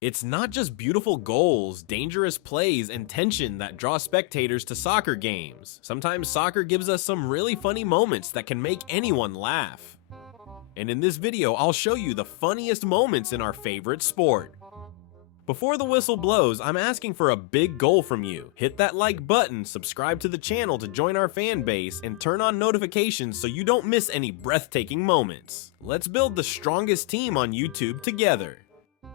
It's not just beautiful goals, dangerous plays, and tension that draw spectators to soccer games. Sometimes soccer gives us some really funny moments that can make anyone laugh. And in this video, I'll show you the funniest moments in our favorite sport. Before the whistle blows, I'm asking for a big goal from you. Hit that like button, subscribe to the channel to join our fan base, and turn on notifications so you don't miss any breathtaking moments. Let's build the strongest team on YouTube together.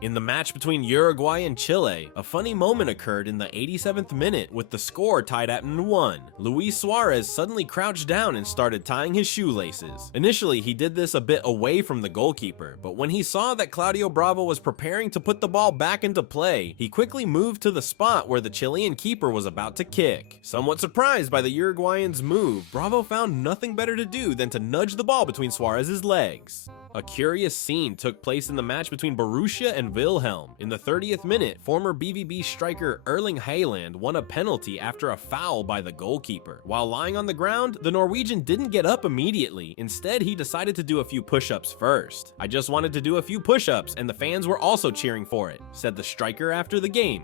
In the match between Uruguay and Chile, a funny moment occurred in the 87th minute with the score tied at 1. Luis Suárez suddenly crouched down and started tying his shoelaces. Initially, he did this a bit away from the goalkeeper, but when he saw that Claudio Bravo was preparing to put the ball back into play, he quickly moved to the spot where the Chilean keeper was about to kick. Somewhat surprised by the Uruguayan's move, Bravo found nothing better to do than to nudge the ball between Suárez's legs. A curious scene took place in the match between Borussia and Wilhelm. In the 30th minute, former BVB striker Erling Haaland won a penalty after a foul by the goalkeeper. While lying on the ground, the Norwegian didn't get up immediately. Instead, he decided to do a few push-ups first. "I just wanted to do a few push-ups, and the fans were also cheering for it," said the striker after the game.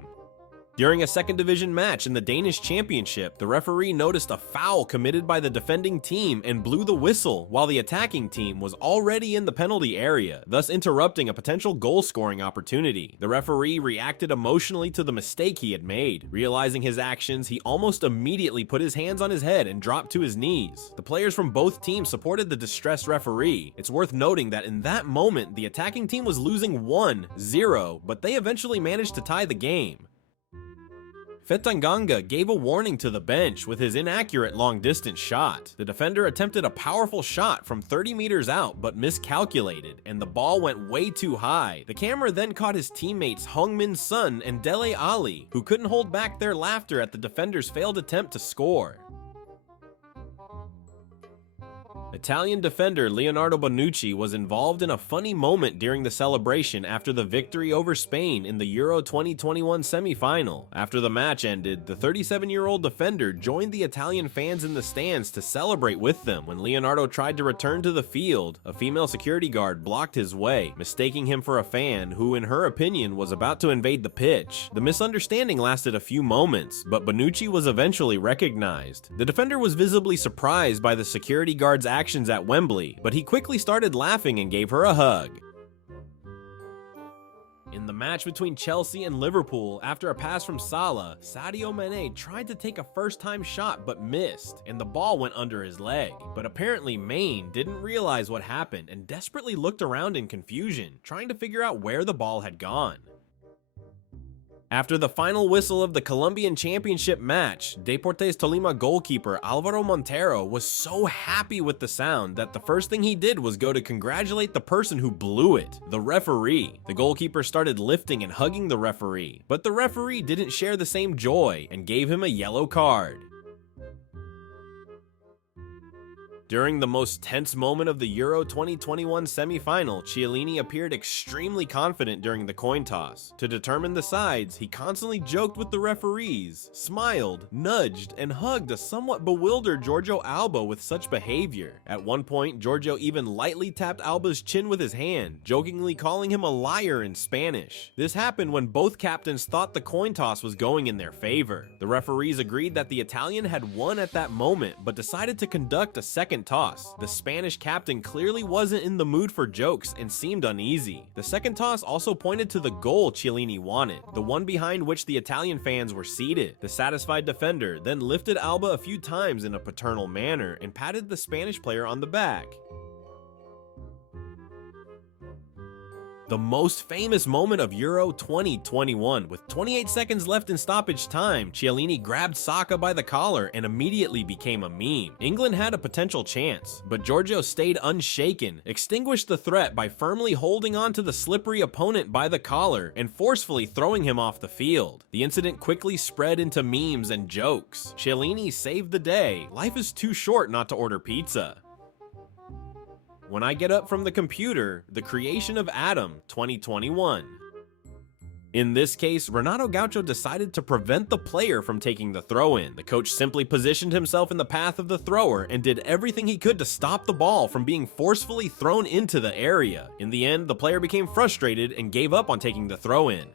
During a second division match in the Danish Championship, the referee noticed a foul committed by the defending team and blew the whistle while the attacking team was already in the penalty area, thus interrupting a potential goal-scoring opportunity. The referee reacted emotionally to the mistake he had made. Realizing his actions, he almost immediately put his hands on his head and dropped to his knees. The players from both teams supported the distressed referee. It's worth noting that in that moment, the attacking team was losing 1-0, but they eventually managed to tie the game. Fetanganga gave a warning to the bench with his inaccurate long-distance shot. The defender attempted a powerful shot from 30 meters out but miscalculated, and the ball went way too high. The camera then caught his teammates Heung-min's son and Dele Ali, who couldn't hold back their laughter at the defender's failed attempt to score. Italian defender Leonardo Bonucci was involved in a funny moment during the celebration after the victory over Spain in the Euro 2021 semi-final. After the match ended, the 37-year-old defender joined the Italian fans in the stands to celebrate with them. When Leonardo tried to return to the field, a female security guard blocked his way, mistaking him for a fan who, in her opinion, was about to invade the pitch. The misunderstanding lasted a few moments, but Bonucci was eventually recognized. The defender was visibly surprised by the security guard's actions at Wembley, but he quickly started laughing and gave her a hug. In the match between Chelsea and Liverpool, after a pass from Salah, Sadio Mane tried to take a first-time shot but missed, and the ball went under his leg. But apparently Mane didn't realize what happened and desperately looked around in confusion, trying to figure out where the ball had gone. After the final whistle of the Colombian Championship match, Deportes Tolima goalkeeper Alvaro Montero was so happy with the sound that the first thing he did was go to congratulate the person who blew it, the referee. The goalkeeper started lifting and hugging the referee, but the referee didn't share the same joy and gave him a yellow card. During the most tense moment of the Euro 2021 semi-final, Chiellini appeared extremely confident during the coin toss. To determine the sides, he constantly joked with the referees, smiled, nudged, and hugged a somewhat bewildered Giorgio Alba with such behavior. At one point, Giorgio even lightly tapped Alba's chin with his hand, jokingly calling him a liar in Spanish. This happened when both captains thought the coin toss was going in their favor. The referees agreed that the Italian had won at that moment, but decided to conduct a second toss. The Spanish captain clearly wasn't in the mood for jokes and seemed uneasy. The second toss also pointed to the goal Chiellini wanted, the one behind which the Italian fans were seated. The satisfied defender then lifted Alba a few times in a paternal manner and patted the Spanish player on the back. The most famous moment of Euro 2021, with 28 seconds left in stoppage time, Chiellini grabbed Saka by the collar and immediately became a meme. England had a potential chance, but Giorgio stayed unshaken, extinguished the threat by firmly holding on to the slippery opponent by the collar and forcefully throwing him off the field. The incident quickly spread into memes and jokes. Chiellini saved the day. Life is too short not to order pizza. When I Get Up from the Computer, The Creation of Adam 2021. In this case, Renato Gaucho decided to prevent the player from taking the throw-in. The coach simply positioned himself in the path of the thrower and did everything he could to stop the ball from being forcefully thrown into the area. In the end, the player became frustrated and gave up on taking the throw-in.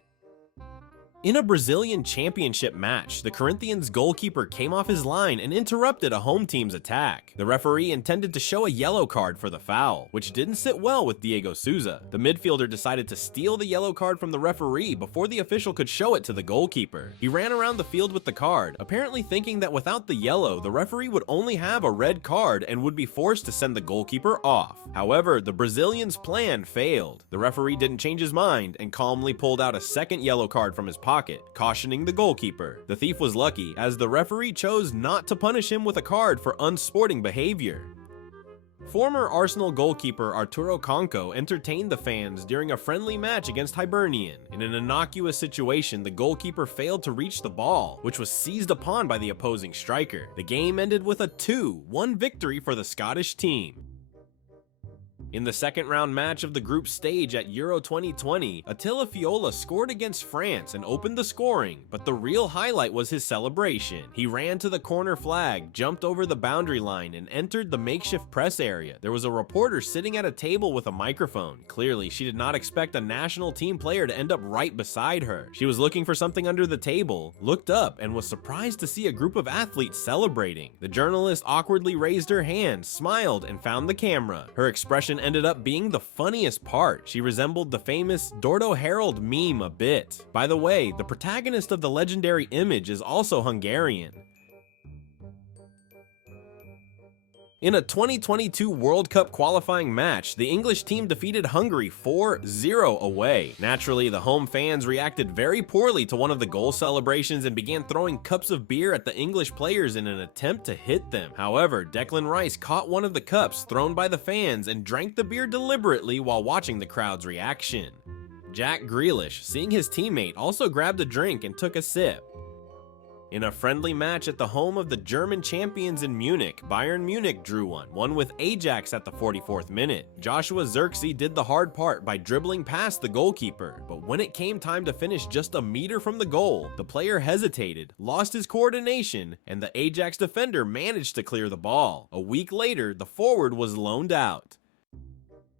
In a Brazilian championship match, the Corinthians goalkeeper came off his line and interrupted a home team's attack. The referee intended to show a yellow card for the foul, which didn't sit well with Diego Souza. The midfielder decided to steal the yellow card from the referee before the official could show it to the goalkeeper. He ran around the field with the card, apparently thinking that without the yellow, the referee would only have a red card and would be forced to send the goalkeeper off. However, the Brazilians' plan failed. The referee didn't change his mind and calmly pulled out a second yellow card from his pocket, cautioning the goalkeeper. The thief was lucky, as the referee chose not to punish him with a card for unsporting behavior. Former Arsenal goalkeeper Arturo Conco entertained the fans during a friendly match against Hibernian. In an innocuous situation, the goalkeeper failed to reach the ball, which was seized upon by the opposing striker. The game ended with a 2-1 victory for the Scottish team. In the second round match of the group stage at Euro 2020, Attila Fiola scored against France and opened the scoring, but the real highlight was his celebration. He ran to the corner flag, jumped over the boundary line, and entered the makeshift press area. There was a reporter sitting at a table with a microphone. Clearly, she did not expect a national team player to end up right beside her. She was looking for something under the table, looked up, and was surprised to see a group of athletes celebrating. The journalist awkwardly raised her hand, smiled, and found the camera. Her expression ended up being the funniest part. She resembled the famous Dordo Harold meme a bit. By the way, the protagonist of the legendary image is also Hungarian. In a 2022 World Cup qualifying match, the English team defeated Hungary 4-0 away. Naturally, the home fans reacted very poorly to one of the goal celebrations and began throwing cups of beer at the English players in an attempt to hit them. However, Declan Rice caught one of the cups thrown by the fans and drank the beer deliberately while watching the crowd's reaction. Jack Grealish, seeing his teammate, also grabbed a drink and took a sip. In a friendly match at the home of the German champions in Munich, Bayern Munich drew one with Ajax at the 44th minute. Joshua Zirkzee did the hard part by dribbling past the goalkeeper, but when it came time to finish just a meter from the goal, the player hesitated, lost his coordination, and the Ajax defender managed to clear the ball. A week later, the forward was loaned out.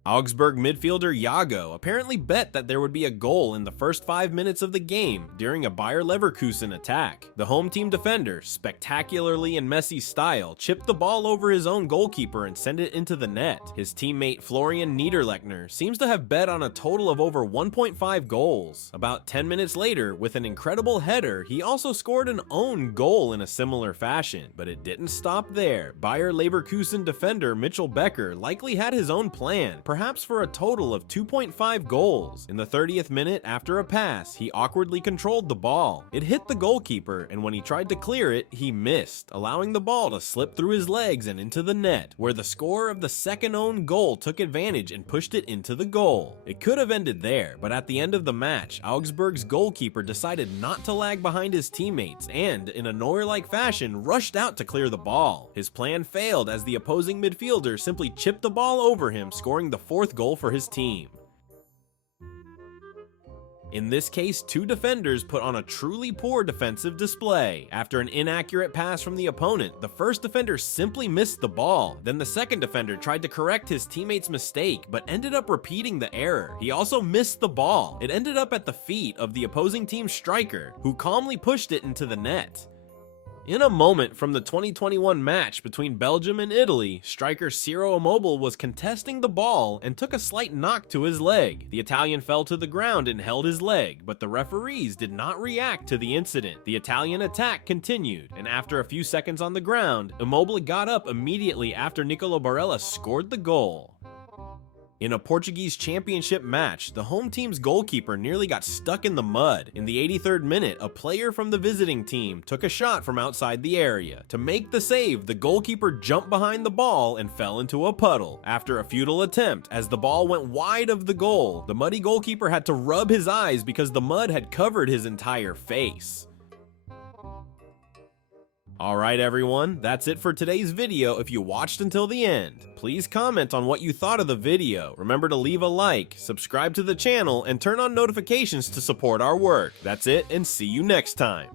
Augsburg midfielder Jago apparently bet that there would be a goal in the first 5 minutes of the game during a Bayer Leverkusen attack. The home team defender, spectacularly in Messi's style, chipped the ball over his own goalkeeper and sent it into the net. His teammate Florian Niederlechner seems to have bet on a total of over 1.5 goals. About 10 minutes later, with an incredible header, he also scored an own goal in a similar fashion. But it didn't stop there. Bayer Leverkusen defender Mitchell Becker likely had his own plan, perhaps for a total of 2.5 goals. In the 30th minute, after a pass, he awkwardly controlled the ball. It hit the goalkeeper, and when he tried to clear it, he missed, allowing the ball to slip through his legs and into the net, where the scorer of the second own goal took advantage and pushed it into the goal. It could have ended there, but at the end of the match, Augsburg's goalkeeper decided not to lag behind his teammates and, in a Neuer-like fashion, rushed out to clear the ball. His plan failed as the opposing midfielder simply chipped the ball over him, scoring the fourth goal for his team. In this case, two defenders put on a truly poor defensive display. After an inaccurate pass from the opponent, the first defender simply missed the ball. Then the second defender tried to correct his teammate's mistake, but ended up repeating the error. He also missed the ball. It ended up at the feet of the opposing team's striker, who calmly pushed it into the net. In a moment from the 2021 match between Belgium and Italy, striker Ciro Immobile was contesting the ball and took a slight knock to his leg. The Italian fell to the ground and held his leg, but the referees did not react to the incident. The Italian attack continued, and after a few seconds on the ground, Immobile got up immediately after Nicolo Barella scored the goal. In a Portuguese championship match, the home team's goalkeeper nearly got stuck in the mud. In the 83rd minute, a player from the visiting team took a shot from outside the area. To make the save, the goalkeeper jumped behind the ball and fell into a puddle. After a futile attempt, as the ball went wide of the goal, the muddy goalkeeper had to rub his eyes because the mud had covered his entire face. Alright everyone, that's it for today's video. If you watched until the end, please comment on what you thought of the video. Remember to leave a like, subscribe to the channel, and turn on notifications to support our work. That's it, and see you next time.